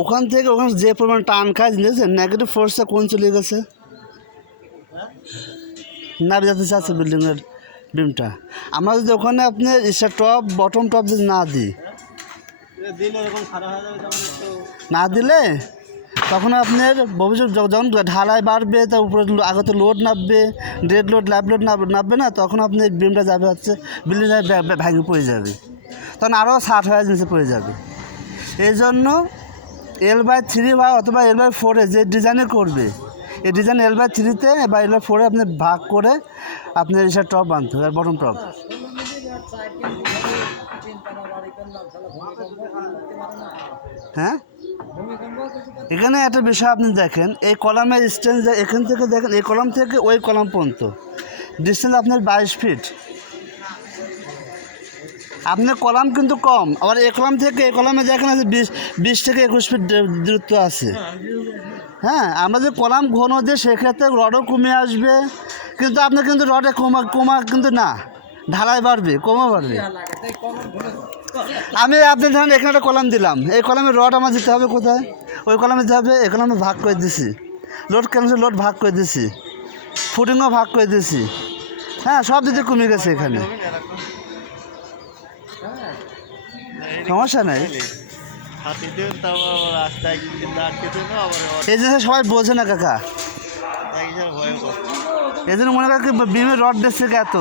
ওখান থেকে ওখানে যে পরিমাণ টান খায়, দেখছেন? নেগেটিভ ফোর্সটা কোন চলে গেছে? নাবি যাতে চাচ্ছে বিল্ডিংয়ের বিমটা আমরা যদি ওখানে আপনি টপ বটম টপ যদি না দিই, না দিলে তখন আপনার ভবিষ্যৎ যখন ঢালাই বাড়বে, তার উপরে আগত লোড নামবে ডেড লোড ল্যাব লোড নামবে না, তখন আপনি বিমটা যাবে হচ্ছে বিল্ডিং ভেঙে পড়ে যাবে। তখন আরও ষাট হাজার নিচে পড়ে যাবে। এই জন্য এল বাই থ্রি বা অথবা এল বাই ফোরে যে ডিজাইনে করবে, এই ডিজাইন এল বাই থ্রিতে বা এল বাই ফোরে আপনি ভাগ করে আপনার এসব টপ বাঁধতে হবে বটম টপ হ্যাঁ? এখানে একটা বিষয় আপনি দেখেন, এই কলামের ডিস্টেন্স এখান থেকে দেখেন, এই কলাম থেকে ওই কলাম পর্যন্ত। ডিস্টেন্স আপনার বাইশ ফিট আপনার কলাম কিন্তু কম। আবার এই কলাম থেকে এই কলামে দেখেন আছে বিশ বিশ থেকে একুশ ফিট দূর- দূরত্ব আছে। হ্যাঁ আমরা যে কলাম ঘন দিয়ে সেক্ষেত্রে রডও কমে আসবে, কিন্তু আপনার কিন্তু রডে কমা কমা কিন্তু না, ঢালাই বাড়বে, কমা বাড়বে। আমি আপনি ধরেন এখানে একটা কলাম দিলাম, এই কলামে রড আমার দিতে হবে কোথায়? ওই কলামে দিতে হবে এই কলামে ভাগ করে দিছি। লোড ক্যান্সেল লোড ভাগ করে দিছি। ফুটিংও ভাগ করে দিছি। হ্যাঁ সব দিতে কমে গেছে এখানে। সমস্যা নাই। এই যে সবাই বোঝে না কাকা। এই জন্য মনে করি বিমে রড দিচ্ছে এত?